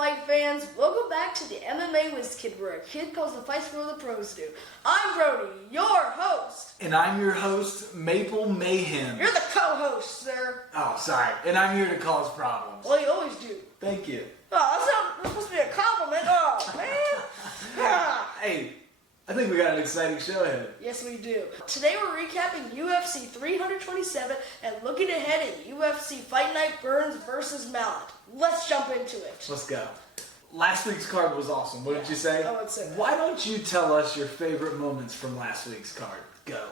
fight fans? Welcome back to the MMA Wiz Kid, where a kid calls the fights what the pros do. I'm Brody, your host. And I'm your host, Maple Mayhem. You're the co-host, sir. Oh, sorry. And I'm here to cause problems. Well, you always do. Thank you. Oh, that's supposed to be a compliment. Oh, man. Hey, I think we got an exciting show ahead. Yes, we do. Today we're recapping UFC 327 and looking ahead at UFC Fight Night Burns versus Malott. Let's jump into it. Let's go. Last week's card was awesome. What did you say? I would say that. Why don't you tell us your favorite moments from last week's card? Go.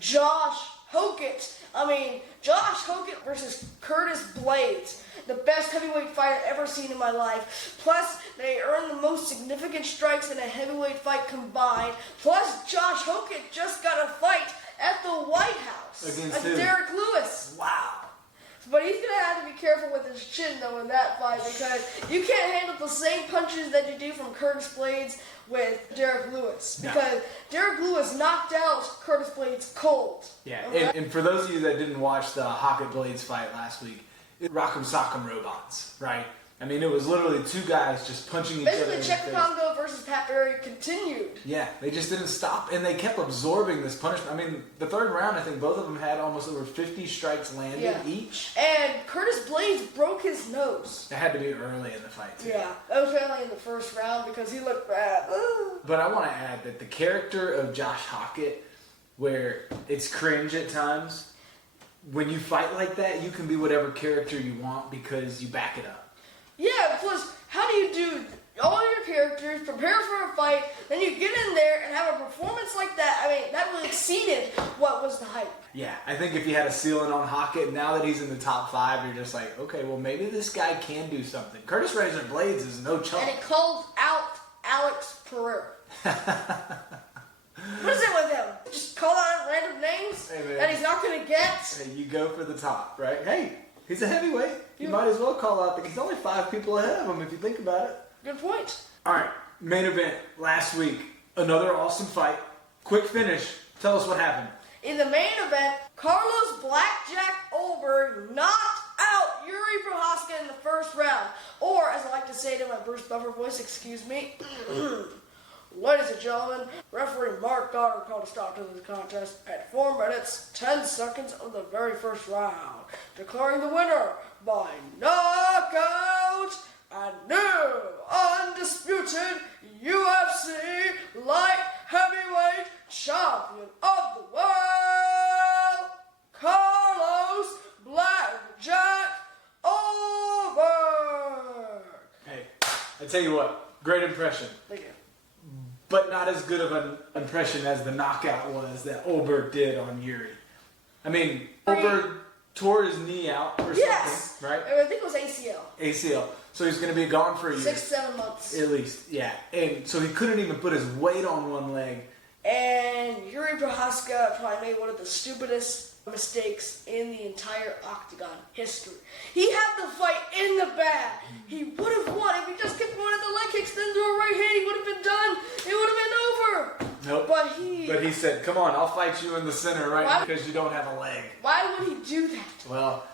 Josh Hokett. Josh Hokett versus Curtis Blades. The best heavyweight fight I've ever seen in my life. Plus, they earned the most significant strikes in a heavyweight fight combined. Plus, Josh Hokett just got a fight at the White House Against who? Derek Lewis. Wow. But he's going to have to be careful with his chin, though, in that fight, because you can't handle the same punches that you do from Curtis Blades with Derek Lewis. Because Derek Lewis knocked out Curtis Blades cold. Yeah, Okay? and for those of you that didn't watch the Hokett Blades fight last week, it Rock'em Sock'em robots, right? It was literally two guys just punching each other in the face. Basically, Czech Congo versus Pat Barry continued. Yeah, they just didn't stop, and they kept absorbing this punishment. The third round, I think both of them had almost over 50 strikes landed each. And Curtis Blades broke his nose. It had to be early in the fight, too. Yeah, that was only in the first round because he looked bad. But I want to add that the character of Josh Hokett, where it's cringe at times, when you fight like that, you can be whatever character you want because you back it up. Yeah, plus, how do you do all your characters, prepare for a fight, then you get in there and have a performance like that? That really exceeded what was the hype. Yeah, I think if you had a ceiling on Hokett, now that he's in the top 5, you're just like, okay, well, maybe this guy can do something. Curtis Razor Blades is no chump. And he called out Alex Pereira. What is it with him? Just call out random names that he's not going to get? Hey, you go for the top, right? Hey, he's a heavyweight. You might as well call out he's only 5 people ahead of him if you think about it. Good point. All right, main event last week. Another awesome fight. Quick finish. Tell us what happened. In the main event, Carlos Blackjack Ulberg knocked out Jiří Procházka in the first round. Or, as I like to say to my Bruce Buffer voice, excuse me, ladies and gentlemen, referee Mark Goddard called a stop to the contest at 4 minutes, 10 seconds of the very first round, declaring the winner by knockout and new undisputed UFC light heavyweight champion of the world, Carlos Blackjack Ulberg. Hey, I tell you what, great impression. Thank you. But not as good of an impression as the knockout was that Ulberg did on Jiří. Ulberg tore his knee out or something, right? I think it was ACL. ACL. So he's going to be gone for a year. 6-7 months. At least, yeah. And so he couldn't even put his weight on one leg. And Jiří Procházka probably made one of the stupidest mistakes in the entire Octagon history. He had the fight in the bag. He would have won if he just kept going at the leg kicks, then do a right hand. He would have been done. It would have been over. Nope. But he said, come on, I'll fight you in the center because you don't have a leg. Why would he do that? Well,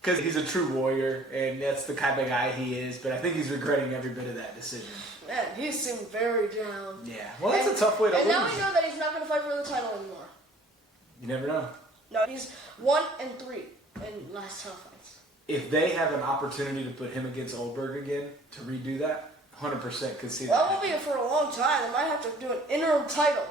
because he's a true warrior, and that's the kind of guy he is. But I think he's regretting every bit of that decision. Man, he seemed very down. Yeah. Well, that's a tough way to lose. And now we know that he's not going to fight for the title anymore. You never know. No, he's 1-3 in last 12 fights. If they have an opportunity to put him against Ulberg again, to redo that, 100% could see that. Well, it won't be for a long time. They might have to do an interim title.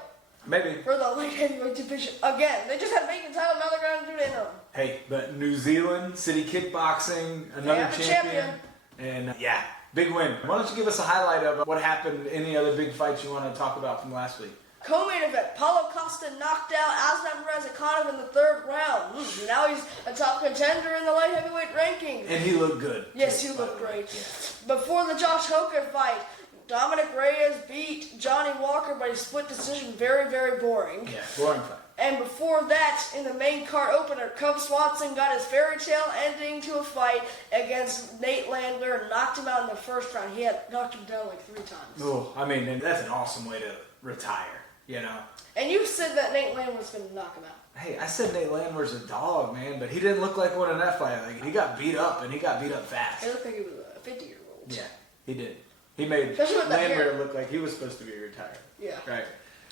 Maybe. For the light heavyweight division. Again, they just had a vacant title, now they're going to do the interim. Hey, but New Zealand, City Kickboxing, another champion. And big win. Why don't you give us a highlight of what happened, any other big fights you want to talk about from last week? Co-main event, Paulo Costa knocked out Aslan Razakhanov in the third round. Now he's a top contender in the light heavyweight rankings. And he looked good. Yes, he looked great. Yeah. Before the Josh Hokett fight, Dominic Reyes beat Johnny Walker by a split decision. Very, very boring. Yeah, boring fight. And before that, in the main card opener, Cub Swanson got his fairy tale ending to a fight against Nate Landwehr and knocked him out in the first round. He had knocked him down like 3 times. Oh, and that's an awesome way to retire. And you said that Nate Landwehr was going to knock him out. Hey, I said Nate Landwehr's a dog, man, but he didn't look like one in that fight. He got beat up, and he got beat up fast. He looked like he was a 50-year-old. Yeah. He did. He made Especially with that hair. Lambert look like he was supposed to be retired. Yeah. Right.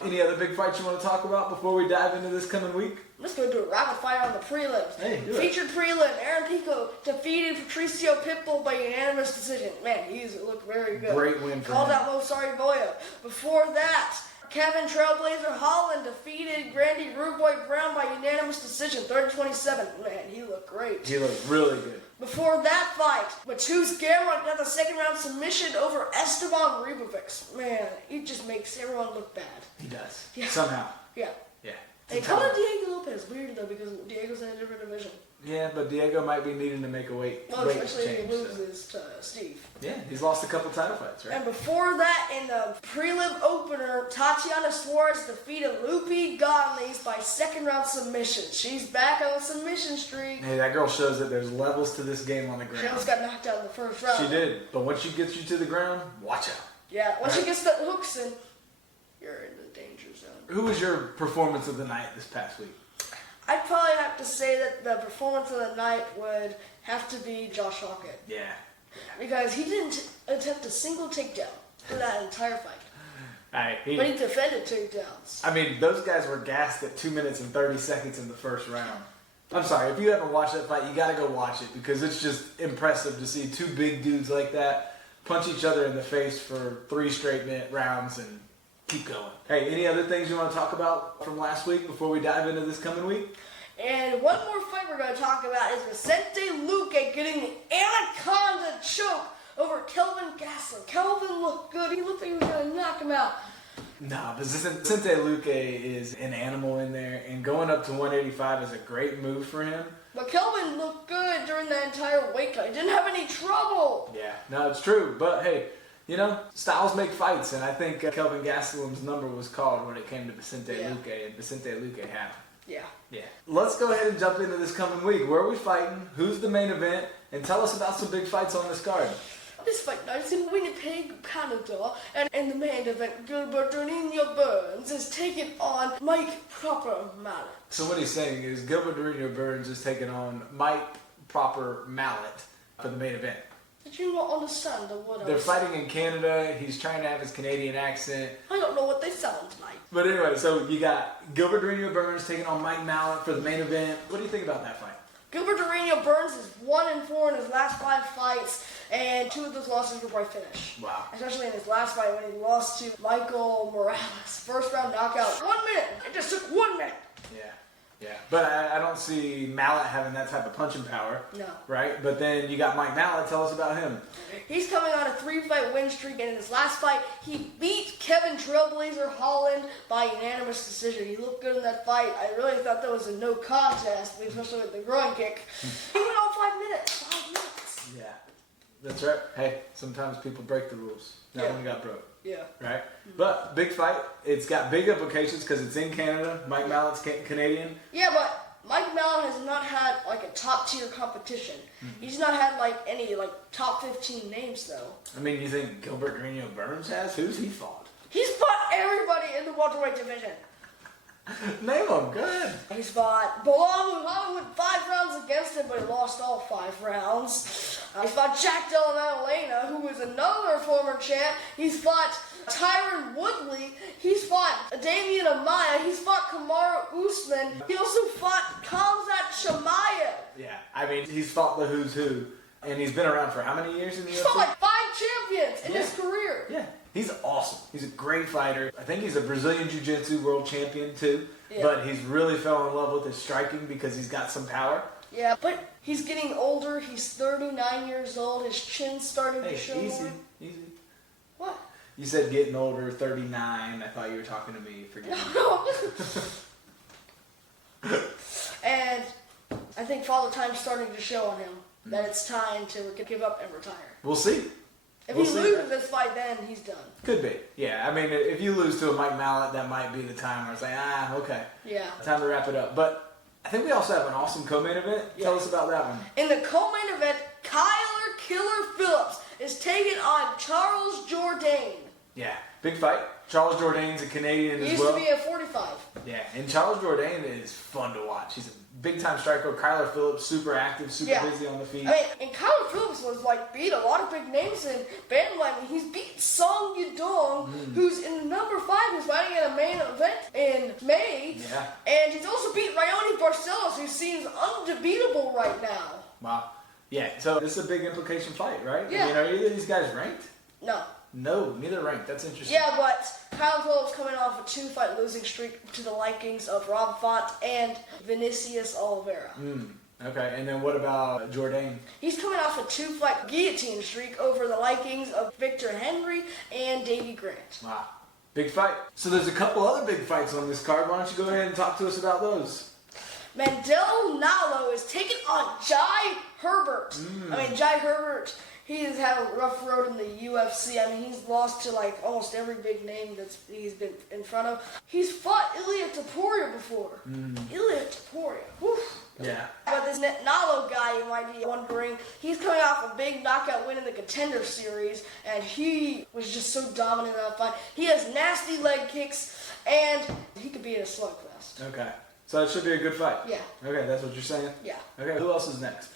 Any other big fights you want to talk about before we dive into this coming week? Let's go do a rapid fire on the prelims. Hey, do it. Featured prelim, Aaron Pico defeated Patricio Pitbull by unanimous decision. Man, he's looked very good. Great win for Called him. out Mosari Boya. Before that, Kevin Trailblazer Holland defeated Grandy Ruboy Brown by unanimous decision, 30-27. Man, he looked great. He looked really good. Before that fight, Mateusz Gamrot got the second round submission over Esteban Ribovics. Man, he just makes everyone look bad. He does. Yeah. Somehow. Yeah. Yeah. They call it Diego Lopez. Weird though, because Diego's in a different division. Yeah, but Diego might be needing to make a weight Especially change. if he loses to Steve. Yeah, he's lost a couple title fights, right? And before that, in the prelim opener, Tatiana Suarez defeated Lupi Gonley by second round submission. She's back on a submission streak. Hey, that girl shows that there's levels to this game on the She ground. almost got knocked out in the first round. She did, but once she gets you to the ground, watch out. Yeah, once she gets the hooks in, you're in the danger zone. Who was your performance of the night this past week? I'd probably have to say that the performance of the night would have to be Josh Hockett. Yeah. Because he didn't attempt a single takedown for that entire fight. But But he defended takedowns. I mean, those guys were gassed at 2 minutes and 30 seconds in the first round. I'm sorry, if you haven't watched that fight, you got to go watch it because it's just impressive to see two big dudes like that punch each other in the face for 3 straight minute rounds and keep going. Hey, any other things you want to talk about from last week before we dive into this coming week? And one more fight we're going to talk about is Vicente Luque getting the Anaconda choke over Kelvin Gastelum. Kelvin looked good. He looked like he was going to knock him out. Nah, but Vicente Luque is an animal in there, and going up to 185 is a great move for him. But Kelvin looked good during the entire weight cut. He didn't have any trouble. Yeah, no, it's true. But hey, you know, styles make fights, and I think Kelvin Gastelum's number was called when it came to Vicente Luque, and Vicente Luque had him. Yeah. Yeah. Let's go ahead and jump into this coming week. Where are we fighting? Who's the main event? And tell us about some big fights on this card. This fight night is in Winnipeg, Canada, and in the main event, Gilbert Durinho Burns is taking on Mike Proper Malott. So what he's saying is Gilbert Durinho Burns is taking on Mike Proper Malott for the main event. Did you not understand the word I They're was fighting in Canada. He's trying to have his Canadian accent. I don't know what they sound like. But anyway, so you got Gilbert Durinho Burns taking on Mike Malott for the main event. What do you think about that fight? Gilbert Durinho Burns is 1-4 in his last 5 fights, and 2 of those losses were by finish. Wow. Especially in his last fight when he lost to Michael Morales. First round knockout. 1 minute. It just took 1 minute. Yeah. Yeah. But I don't see Malott having that type of punching power. No. Right? But then you got Mike Malott. Tell us about him. He's coming on a 3-fight win streak, and in his last fight, he beat Kevin Trailblazer Holland by unanimous decision. He looked good in that fight. I really thought that was a no contest, especially with the groin kick. He went all 5 minutes. 5 minutes. Yeah. That's right. Hey, sometimes people break the rules. That one got broke. Yeah. Right? But big fight. It's got big implications because it's in Canada. Mike Mallott's Canadian. Yeah, but Mike Malott has not had like a top tier competition. He's not had like any like top 15 names though. I mean, you think Gilbert Durinho Burns has? Who's he fought? He's fought everybody in the welterweight division. Name him. Good. He's fought Belal Muhammad went 5 rounds against him, but he lost all 5 rounds. He's fought Jack Della Maddalena, who is another former champ. He's fought Tyron Woodley. He's fought Damian Amaya. He's fought Kamaru Usman. He also fought Khamzat Chimaev. Yeah. I mean, he's fought the who's who. And he's been around for how many years in the He's UFC? fought like 5 champions in his career. Yeah. He's awesome. He's a great fighter. I think he's a Brazilian Jiu-Jitsu world champion too. Yeah. But he's really fell in love with his striking because he's got some power. Yeah, but he's getting older. He's 39 years old. His chin's starting to show easy, more. easy. What? You said getting older, 39. I thought you were talking to me. Forgive me. No. And I think Father Time's starting to show on him that it's time to give up and retire. We'll see. If We'll he see. loses this fight, then he's done. Could be. Yeah, I mean, if you lose to a Mike Malott, that might be the time where it's like, okay. Yeah. Time to wrap it up. But I think we also have an awesome co-main event. Tell us about that one. In the co-main event, Kyler Killer Phillips is taking on Charles Jourdain. Yeah, big fight. Charles Jourdain's a Canadian He as used well. to be at 45. Yeah, and Charles Jourdain is fun to watch. He's a big time striker. Kyler Phillips, super active, super busy on the feet. I mean, and Carlos Phillips was like beat a lot of big names in bandwagon. He's beat Song Yudong, who's in number 5, who's fighting in a main event in May. Yeah. And he's also beat Raoni Barcelos, who seems undebeatable right now. Wow. Yeah, so this is a big implication fight, right? Yeah. I mean, are either of these guys ranked? No. No, neither ranked. That's interesting. Yeah, but Carlos Phillips coming off a 2-fight losing streak to the likings of Rob Font and Vinicius Oliveira. Okay, and then what about Jourdain? He's coming off a 2-fight guillotine streak over the likings of Victor Henry and Davey Grant. Wow. Big fight. So there's a couple other big fights on this card. Why don't you go ahead and talk to us about those? Mandel Nalo is taking on Jai Herbert. I mean, Jai Herbert, he has had a rough road in the UFC. I mean, he's lost to like almost every big name he's been in front of. He's fought Ilia Topuria before. Ilia Topuria. Whew. Yeah. But this Nalo guy, you might be wondering, he's coming off a big knockout win in the Contender Series, and he was just so dominant in that fight. He has nasty leg kicks, and he could be in a slugfest. Okay. So it should be a good fight? Yeah. Okay, that's what you're saying? Yeah. Okay, who else is next?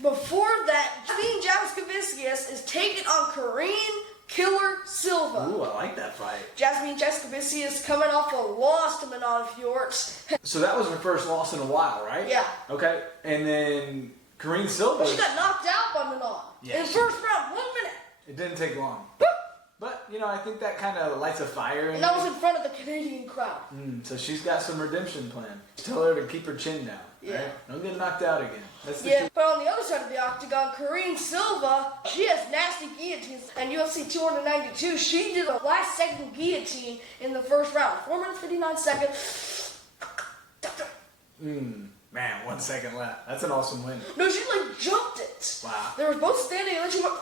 Before that, Jasmine Jaskavicius is taking on Karine Killer Silva. Ooh, I like that fight. Jasmine Jaskavicius coming off a loss to Manon Fjorts. So that was her first loss in a while, right? Yeah. Okay, and then Karine Silva. She got knocked out by Manon in the first round, 1 minute. It didn't take long. But, you know, I think that kind of lights a fire. And that was in front of the Canadian crowd. So she's got some redemption plan. Tell her to keep her chin down. Yeah. Right? Don't get knocked out again. That's the key. But on the other side of the octagon, Karine Silva, she has nasty guillotines. And UFC 292, she did a last-second guillotine in the first round. 4 minutes, 59 seconds. Man, 1 second left. That's an awesome win. No, she like jumped it. Wow. They were both standing, and then she went...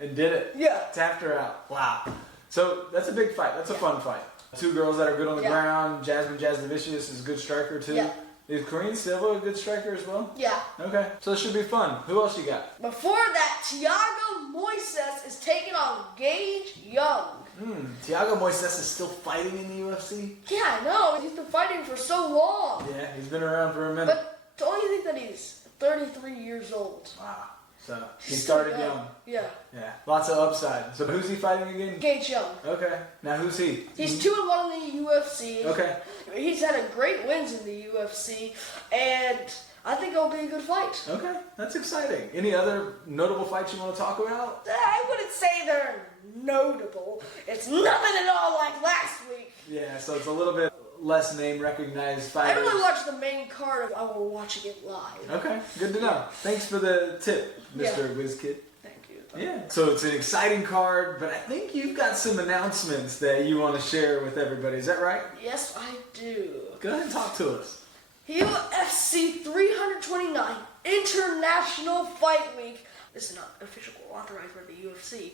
And did it. Yeah. Tapped her out. Wow. So that's a big fight. That's a fun fight. Two girls that are good on the ground. Jasmine Jaskavicius is a good striker too. Yeah. Is Karine Silva a good striker as well? Yeah. Okay. So it should be fun. Who else you got? Before that, Thiago Moises is taking on Gage Young. Thiago Moises is still fighting in the UFC? Yeah, I know. He's been fighting for so long. Yeah, he's been around for a minute. But don't you think that he's 33 years old? Wow. So he started young. Yeah. Yeah. Lots of upside. So who's he fighting again? Gage Young. Okay. Now who's he? He's 2-1 in the UFC. Okay. He's had a great wins in the UFC, and I think it'll be a good fight. Okay. That's exciting. Any other notable fights you want to talk about? I wouldn't say they're notable. It's nothing at all like last week. Yeah, so it's a little bit less name recognized I fighters. really watched the main card. I will watching it live. Okay, good to know. Thanks for the tip, Mr. Wiz Kid. Thank you. Yeah. So it's an exciting card, but I think you've got some announcements that you want to share with everybody. Is that right? Yes, I do. Go ahead and talk to us. UFC 329 International Fight Week. This is not official authorized by the UFC,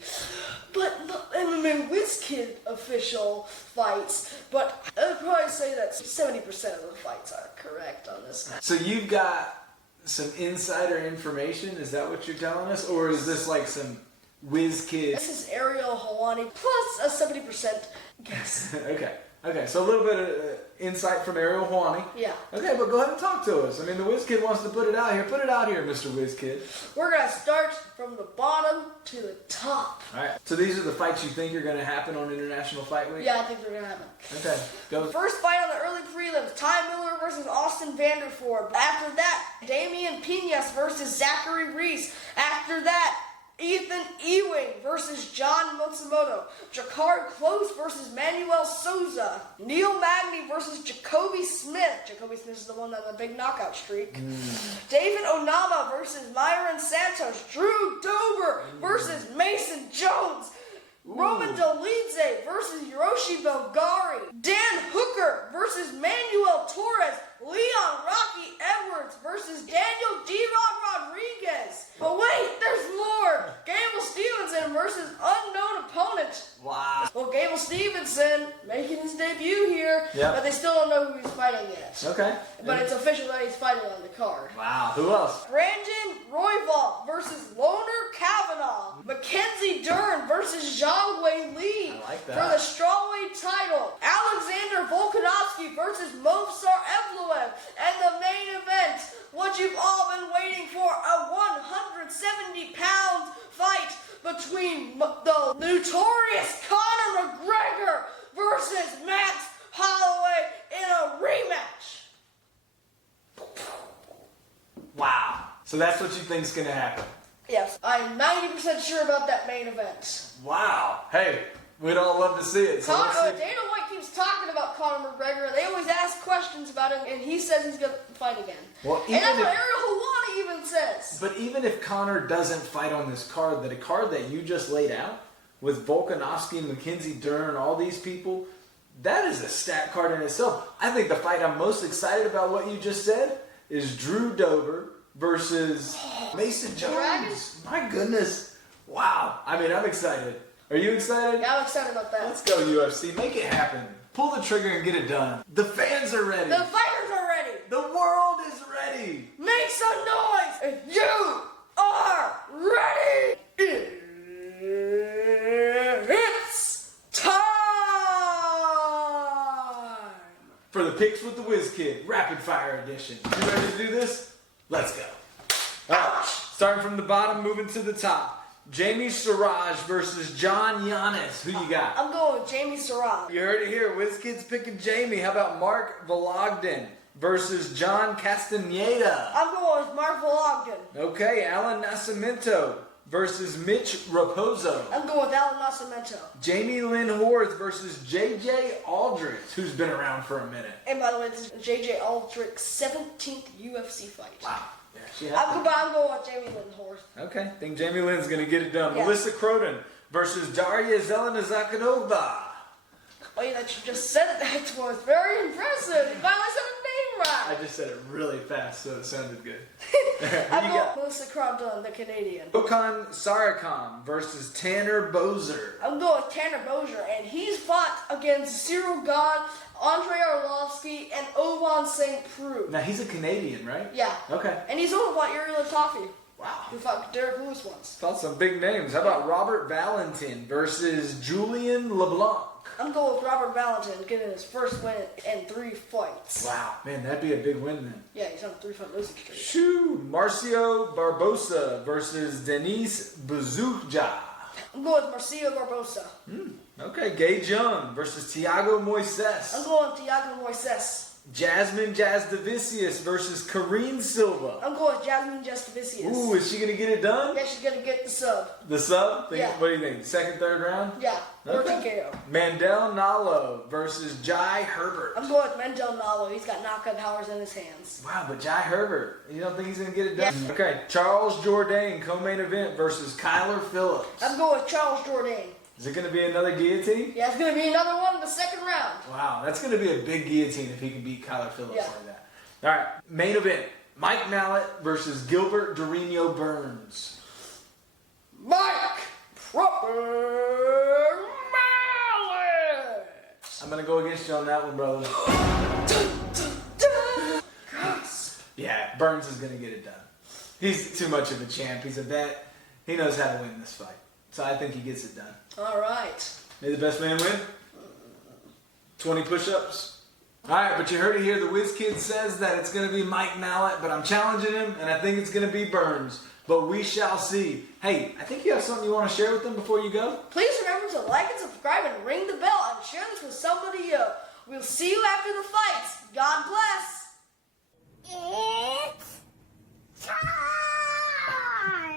but the MMA Wiz Kid official fights. But I would probably say that 70% of the fights are correct on this. So you've got some insider information. Is that what you're telling us, or is this like some Wiz Kid? This is Ariel Helwani plus a 70% guess. Okay, so a little bit of insight from Ariel Helwani. Yeah. Okay, but go ahead and talk to us. I mean, the Wiz Kid wants to put it out here. Put it out here, Mr. Wiz Kid. We're going to start from the bottom to the top. All right. So these are the fights you think are going to happen on International Fight Week? Yeah, I think they're going to happen. Okay, go. First fight on the early prelims, Ty Miller versus Austin Vanderford. After that, Damian Pinas versus Zachary Reese. After that, Ethan Ewing versus John Matsumoto. Jakar Close versus Manuel Souza. Neil Magny versus Jacoby Smith. Jacoby Smith is the one on the big knockout streak. David Onama versus Myron Santos. Drew Dober versus Mason Jones. Roman Dolidze versus Hiroshi Belgari. Dan Hooker versus Manuel Torres. Leon Rocky Edwards versus Daniel D. Rod Rodriguez. But wait, there's more. Gamble Stevens and versus unknown opponent. Wow. Well, Gable Stevenson making his debut here, Yep. but they still don't know who he's fighting yet. Okay. But it's official that he's fighting on the card. Wow. Who else? Brandon Royval versus Loner Kavanaugh. Mackenzie Dern versus Zhang Wei Li I like that. for the strawweight title. Alexander Volkanovski versus Movsar Evloev. And the main event, what you've all been waiting for, a 170-pound fight between the notorious Conor McGregor versus Max Holloway in a rematch. Wow. So that's what you think's gonna happen? Yes, I'm 90% sure about that main event. Wow. Hey, we'd all love to see it. So let's see. Dana White keeps talking about Conor McGregor. They always ask questions about him, and he says he's going to fight again. Well, and that's what Ariel Helwani even says. But even if Conor doesn't fight on this card, the card that you just laid out with Volkanovski, Mackenzie Dern, all these people, that is a stat card in itself. I think the fight I'm most excited about what you just said is Drew Dober versus Mason Jones. Dragon? My goodness. Wow. I mean, I'm excited. Are you excited? Yeah, I'm excited about that. Let's go, UFC. Make it happen. Pull the trigger and get it done. The fans are ready. The fighters are ready. The world is ready. Make some noise if you are ready. It's time for the Picks with the Wiz Kid, Rapid Fire Edition. You ready to do this? Let's go. All right, starting from the bottom, moving to the top. Jamie Siraj versus John Giannis. Who you got? I'm going with Jamie Siraj. You heard it here. Wiz Kid's picking Jamie. How about Mark Vologden versus John Castaneda? I'm going with Mark Vologden. Okay, Alan Nascimento versus Mitch Raposo. I'm going with Alan Nascimento. Jamie Lynn Horth versus JJ Aldrich, who's been around for a minute. And by the way, this is JJ Aldrich's 17th UFC fight. Wow. Yeah, she has I'm going with Jamie Lynn Horth. Okay, think Jamie Lynn's going to get it done. Yeah. Melissa Croden versus Daria Zelena Zakhanova. Oh, yeah, that you just said that was very impressive. You finally said her name I right. just said it really fast, so it sounded good. I'm going with Melissa Croden, the Canadian. Okan Sarakam versus Tanner Bozer. I'm going with Tanner Bozier, and he's fought against Cyril Gahn, Andrei Arlovsky, and Ovan St. Preux. Now, he's a Canadian, right? Yeah. Okay. And he's also fought Yuri Latofi, Wow. who fought Derek Lewis once. Thought some big names. How about Robert Valentin versus Julian LeBlanc? I'm going with Robert Valentin, getting his first win in 3 fights. Wow, man, that'd be a big win then. Yeah, he's on a 3-fight losing streak. Shoo! Marcio Barbosa versus Denise Buzukja. I'm going with Marcio Barbosa. Okay, Gay Jung versus Thiago Moises. I'm going with Thiago Moises. Jasmine Jazdavicius versus Karine Silva. I'm going with Jasmine Jastavicius. Ooh, is she going to get it done? Yeah, she's going to get the sub. The sub? Yeah. What do you think? Second, third round? Yeah, or Okay. TKO. Mandel Nalo versus Jai Herbert. I'm going with Mendel Nalo. He's got knockout powers in his hands. Wow, but Jai Herbert, you don't think he's going to get it done? Yeah. Okay, Charles Jourdain, co-main event versus Kyler Phillips. I'm going with Charles Jourdain. Is it going to be another guillotine? Yeah, it's going to be another one in the second round. Wow, that's going to be a big guillotine if he can beat Kyler Phillips Yeah. like that. All right, main event. Mike Malott versus Gilbert Dorino Burns. Mike Proper Mallet. I'm going to go against you on that one, brother. Yeah, Burns is going to get it done. He's too much of a champ. He's a vet. He knows how to win this fight. So I think he gets it done. All right. May the best man win. 20 push-ups. All right, but you heard it here. The Wiz Kid says that it's going to be Mike Malott, but I'm challenging him, and I think it's going to be Burns. But we shall see. Hey, I think you have something you want to share with them before you go? Please remember to like and subscribe and ring the bell and share this with somebody else. We'll see you after the fights. God bless. It's